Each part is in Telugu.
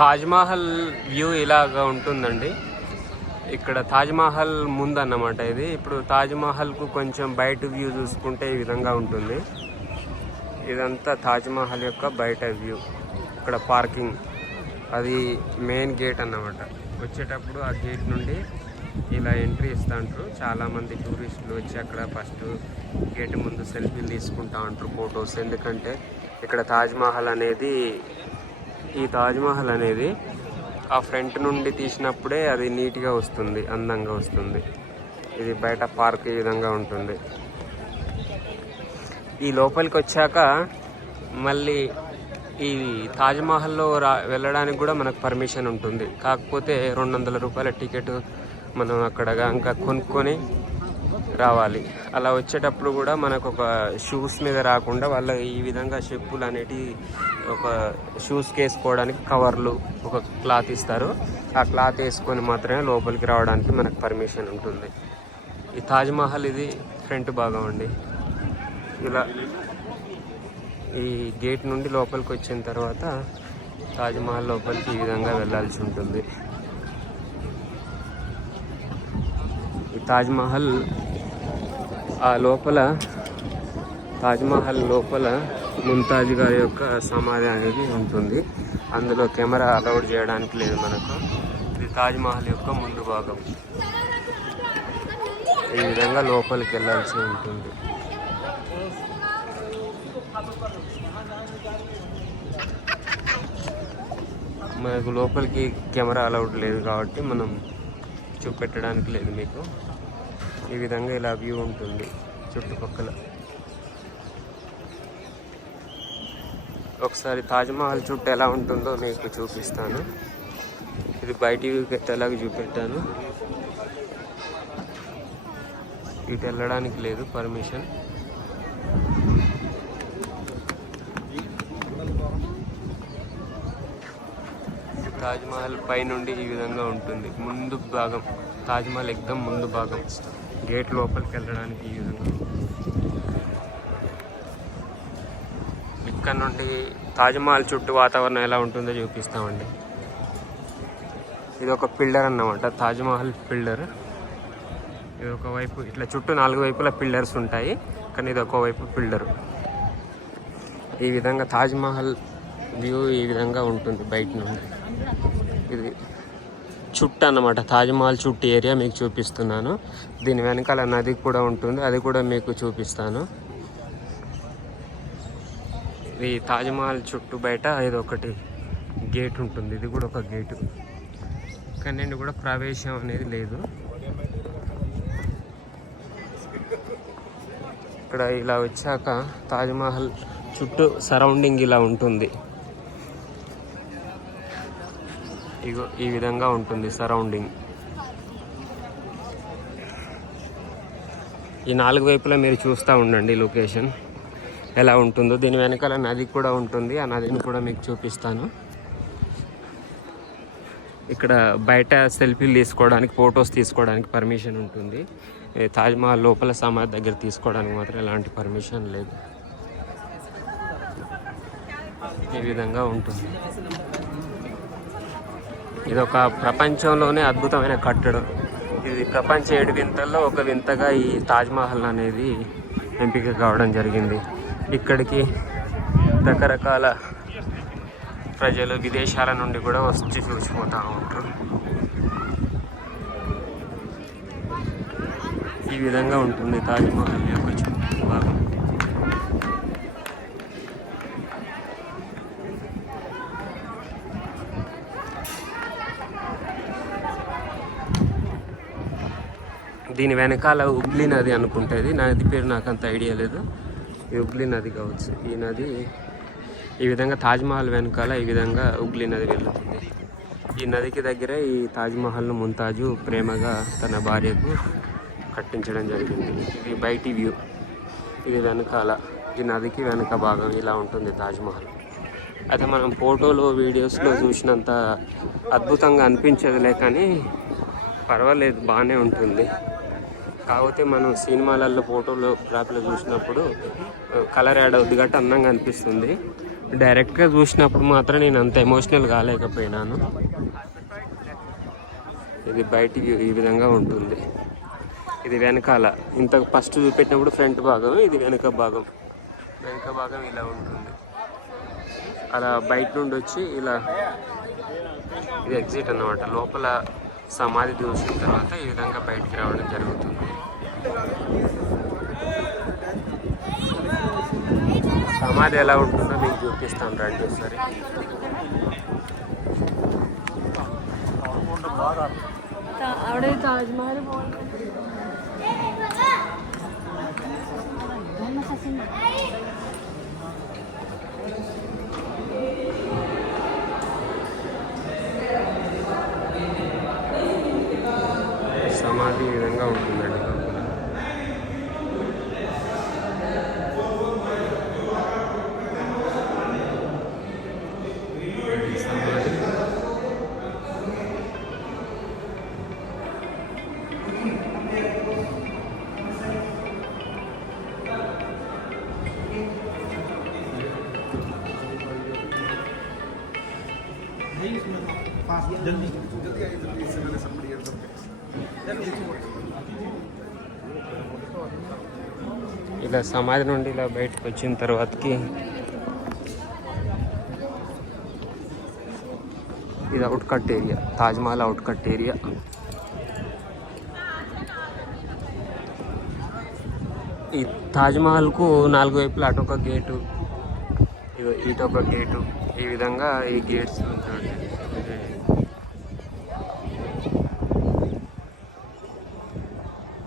తాజ్మహల్ వ్యూ ఇలాగా ఉంటుందండి. ఇక్కడ తాజ్మహల్ ముందు అన్నమాట ఇది. ఇప్పుడు తాజ్మహల్కు కొంచెం బయట వ్యూ చూసుకుంటే ఈ విధంగా ఉంటుంది. ఇదంతా తాజ్మహల్ యొక్క బయట వ్యూ. ఇక్కడ పార్కింగ్, అది మెయిన్ గేట్ అన్నమాట. వచ్చేటప్పుడు ఆ గేట్ నుండి ఇలా ఎంట్రీ ఇస్తుంటారు. చాలామంది టూరిస్టులు వచ్చి అక్కడ ఫస్ట్ గేట్ ముందు సెల్ఫీలు తీసుకుంటా ఉంటారు, ఫొటోస్. ఎందుకంటే ఇక్కడ తాజ్మహల్ అనేది, ఈ తాజ్మహల్ అనేది ఆ ఫ్రంట్ నుండి తీసినప్పుడే అది నీట్గా వస్తుంది, అందంగా వస్తుంది. ఇది బయట పార్క్ ఈ విధంగా ఉంటుంది. ఈ లోపలికి వచ్చాక మళ్ళీ ఈ తాజ్మహల్లో వెళ్ళడానికి కూడా మనకు పర్మిషన్ ఉంటుంది. కాకపోతే 200 రూపాయల టికెట్ మనం అక్కడ ఇంకా కొనుక్కొని రావాలి. అలా వచ్చేటప్పుడు కూడా మనకు ఒక షూస్ మీద రాకుండా వాళ్ళు ఈ విధంగా చెప్పులు అనేటివి ఒక షూస్కి వేసుకోవడానికి కవర్లు, ఒక క్లాత్ ఇస్తారు. ఆ క్లాత్ వేసుకొని మాత్రమే లోపలికి రావడానికి మనకు పర్మిషన్ ఉంటుంది. ఈ తాజ్మహల్ ఇది ఫ్రంట్ భాగం అండి. ఇలా ఈ గేట్ నుండి లోపలికి వచ్చిన తర్వాత తాజ్మహల్ లోపలికి ఈ విధంగా వెళ్ళాల్సి ఉంటుంది. ఈ తాజ్మహల్ ఆ లోపల, తాజ్మహల్ లోపల ముంతాజ్ గారి యొక్క సమాధి అనేది ఉంటుంది. అందులో కెమెరా అలౌడ్ చేయడానికి లేదు మనకు. ఇది తాజ్మహల్ యొక్క ముందు భాగం. ఈ విధంగా లోపలికి వెళ్ళాల్సి ఉంటుంది. మనకు లోపలికి కెమెరా అలౌడ్ లేదు కాబట్టి మనం చూపెట్టడానికి లేదు మీకు. ఈ విధంగా ఇలా వ్యూ ఉంటుంది చుట్టుపక్కల. ఒకసారి తాజ్మహల్ చుట్టూ ఎలా ఉంటుందో మీకు చూపిస్తాను. ఇది బయట వ్యూకి ఎలాగ చూపెట్టాను. ఇటు వెళ్ళడానికి లేదు పర్మిషన్. తాజ్మహల్ పైనుండి ఈ విధంగా ఉంటుంది. ముందు భాగం, తాజ్మహల్ ఎగ్దం ముందు భాగం. గేట్ లోపలికి వెళ్ళడానికి ఈ విధంగా. ఇక్కడ నుండి తాజ్మహల్ చుట్టూ వాతావరణం ఎలా ఉంటుందో చూపిస్తామండి. ఇది ఒక పిల్లర్ అన్నమాట, తాజ్మహల్ పిల్లర్. ఇది ఒకవైపు ఇట్లా చుట్టూ 4 వైపుల పిల్లర్స్ ఉంటాయి, కానీ ఇది ఒకవైపు పిల్లర్. ఈ విధంగా తాజ్మహల్ వ్యూ ఈ విధంగా ఉంటుంది బయట నుండి. ఇది చుట్టూ అన్నమాట, తాజ్మహల్ చుట్టూ ఏరియా మీకు చూపిస్తున్నాను. దీని వెనకాల నది కూడా ఉంటుంది, అది కూడా మీకు చూపిస్తాను. ఈ తాజ్మహల్ చుట్టూ బయట ఇది ఒకటి గేట్ ఉంటుంది. ఇది కూడా ఒక గేటు, కానీ నుండి కూడా ప్రవేశం అనేది లేదు. ఇక్కడ ఇలా వచ్చాక తాజ్మహల్ చుట్టూ సరౌండింగ్ ఇలా ఉంటుంది. ఇగో ఈ విధంగా ఉంటుంది సరౌండింగ్. ఈ 4 వైపులా మీరు చూస్తూ ఉండండి లొకేషన్ ఎలా ఉంటుందో. దీని వెనకాల నది కూడా ఉంటుంది, ఆ నదిని కూడా మీకు చూపిస్తాను. ఇక్కడ బయట సెల్ఫీలు తీసుకోవడానికి, ఫొటోస్ తీసుకోవడానికి పర్మిషన్ ఉంటుంది. తాజ్మహల్ లోపల సమాధి దగ్గర తీసుకోవడానికి మాత్రం ఎలాంటి పర్మిషన్ లేదు. ఈ విధంగా ఉంటుంది. ఇది ఒక ప్రపంచంలోనే అద్భుతమైన కట్టడం. ఇది ప్రపంచ 7 వింతల్లో ఒక వింతగా ఈ తాజ్మహల్ అనేది ఎంపిక కావడం జరిగింది. ఇక్కడికి రకరకాల ప్రజలు విదేశాల నుండి కూడా వచ్చి చూసిపోతూ ఉంటారు. ఈ విధంగా ఉంటుంది తాజ్మహల్ యొక్క చుట్టూ భాగం. దీని వెనకాల హుగ్లీ నది అనుకుంటుంది. నది పేరు నాకు అంత ఐడియా లేదు. ఈ హుగ్లీ నది కావచ్చు. ఈ నది ఈ విధంగా తాజ్మహల్ వెనకాల ఈ విధంగా హుగ్లీ నది వెళ్తుంది. ఈ నదికి దగ్గర ఈ తాజ్మహల్ను ముంతాజు ప్రేమగా తన భార్యకు కట్టించడం జరిగింది. ఇది బయటి వ్యూ. ఇది వెనకాల, ఈ నదికి వెనక భాగం ఇలా ఉంటుంది తాజ్మహల్. అయితే మనం ఫోటోలో, వీడియోస్లో చూసినంత అద్భుతంగా అనిపించదులే, కానీ పర్వాలేదు, బాగానే ఉంటుంది. కాకపోతే మనం సినిమాలలో, ఫోటోలో, గ్రాఫ్లో చూసినప్పుడు కలర్ యాడ్ అవుద్ది కాబట్టి అందంగా అనిపిస్తుంది. డైరెక్ట్గా చూసినప్పుడు మాత్రం నేను అంత ఎమోషనల్ కాలేకపోయినాను. ఇది బయట ఈ విధంగా ఉంటుంది. ఇది వెనకాల ఇంత ఫస్ట్ చూపెట్టినప్పుడు ఫ్రంట్ భాగం, ఇది వెనక భాగం. వెనక భాగం ఇలా ఉంటుంది. అలా బయట నుండి వచ్చి ఇలా ఇది ఎగ్జిట్ అన్నమాట. లోపల సమాధి చూసిన తర్వాత ఈ విధంగా బయటికి రావడం జరుగుతుంది. సమాధి ఎలా ఉంటుందో మీకు చూపిస్తాను రండి ఒకసారి. సమాధి ఈ విధంగా ఉంటుందండి. ఇలా సమాధి నుండి ఇలా బయటకు వచ్చిన తర్వాతకి ఇది అవుట్కట్ ఏరియా, తాజ్మహల్ అవుట్కట్ ఏరియా. ఈ తాజ్మహల్కు 4 వైపులా అటొక గేటు, ఇటొక గేటు, ఈ విధంగా ఈ గేట్స్ ఉంటాయి.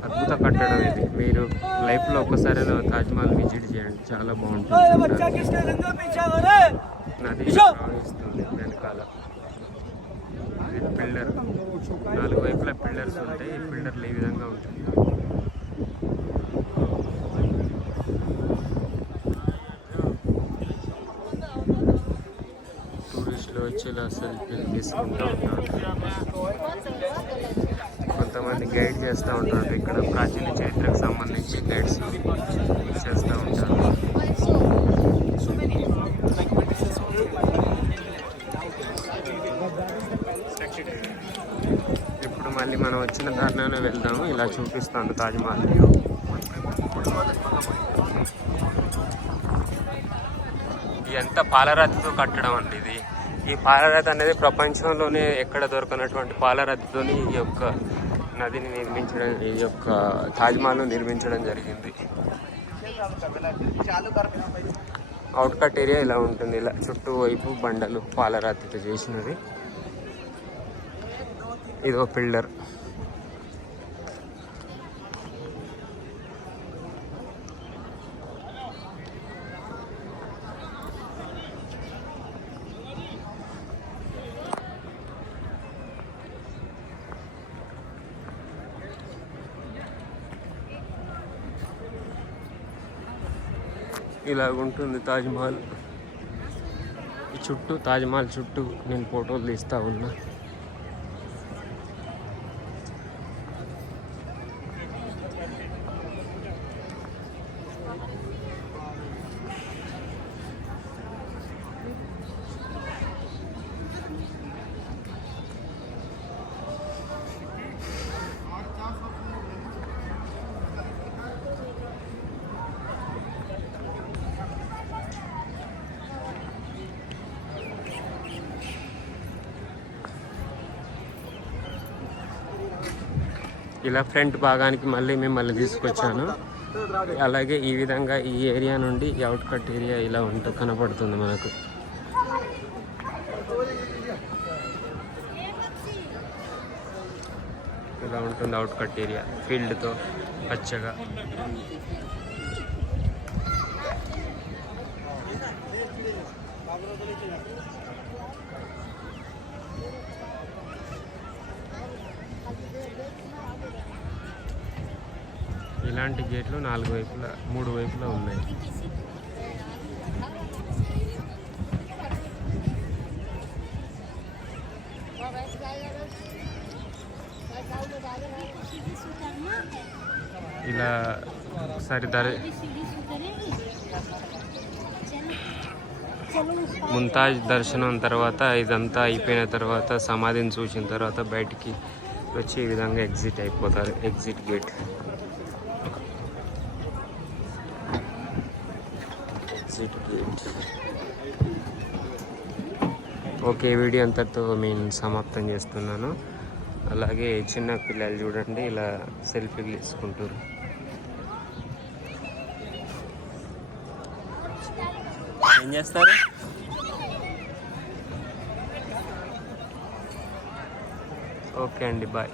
అద్భుత కట్టడం ఇది. మీరు లైఫ్లో ఒక్కసారి తాజ్మహల్ విజిట్ చేయండి, చాలా బాగుంటుంది. నది ప్రవహిస్తుంది వెనకాల. ఇది పిల్లర్, 4 వైపులా పిల్లర్స్ ఉంటాయి. ఈ పిల్లర్లు ఈ విధంగా ఉంటుంది. టూరిస్టులు వచ్చి ఇలా సెల్ఫీలు తీసుకుంటూ ఉంటారు. కొంతమంది గైడ్ చేస్తూ ఉంటారు. ఇక్కడ ప్రాచీన చరిత్రకు సంబంధించి గైడ్స్ చేస్తూ ఉంటారు. ఇప్పుడు మళ్ళీ మనం వచ్చిన దారిలోనే వెళ్దాము. ఇలా చూపిస్తాను తాజ్మహల్ వ్యూ. ఎంత పాలరాతితో కట్టడం అండి ఇది. ఈ పాలరాతి అనేది ప్రపంచంలోనే ఎక్కడ దొరకనటువంటి పాలరాతితో ఈ యొక్క నదిని నిర్మించడం, ఈ యొక్క తాజ్మహల్ నిర్మించడం జరిగింది. అవుట్కట్ ఏరియా ఇలా ఉంటుంది. ఇలా చుట్టూ వైపు బండలు పాలరాతితో చేసినది. ఇదో పిల్లర్. ఇలాగుంటుంది తాజ్మహల్. ఈ చుట్టూ తాజ్మహల్ చుట్టూ నేను ఫోటోలు తీస్తూ ఉన్నా. ఇలా ఫ్రంట్ భాగానికి మిమ్మల్ని తీసుకొచ్చాను. అలాగే ఈ విధంగా ఈ ఏరియా నుండి ఈ అవుట్కట్ ఏరియా ఇలా కనపడుతుంది మనకు. ఇలా ఉంటుంది అవుట్కట్ ఏరియా ఫీల్డ్తో పచ్చగా. ఇలాంటి గేట్లు 4 వైపులా 3 వైపులా ఉన్నాయి. ఇలా ఒకసారి ముంతాజ్ దర్శనం తర్వాత ఇదంతా అయిపోయిన తర్వాత సమాధిని చూసిన తర్వాత బయటికి వచ్చి ఈ విధంగా ఎగ్జిట్ అయిపోతారు. Exit gate. Exit gate. Okay, video అంతటితో నేను సమాప్తం చేస్తున్నాను. అలాగే చిన్న పిల్లలు చూడండి ఇలా సెల్ఫీలు తీసుకుంటారు. ఏం చేస్తారు? ఓకే అండి, బాయ్.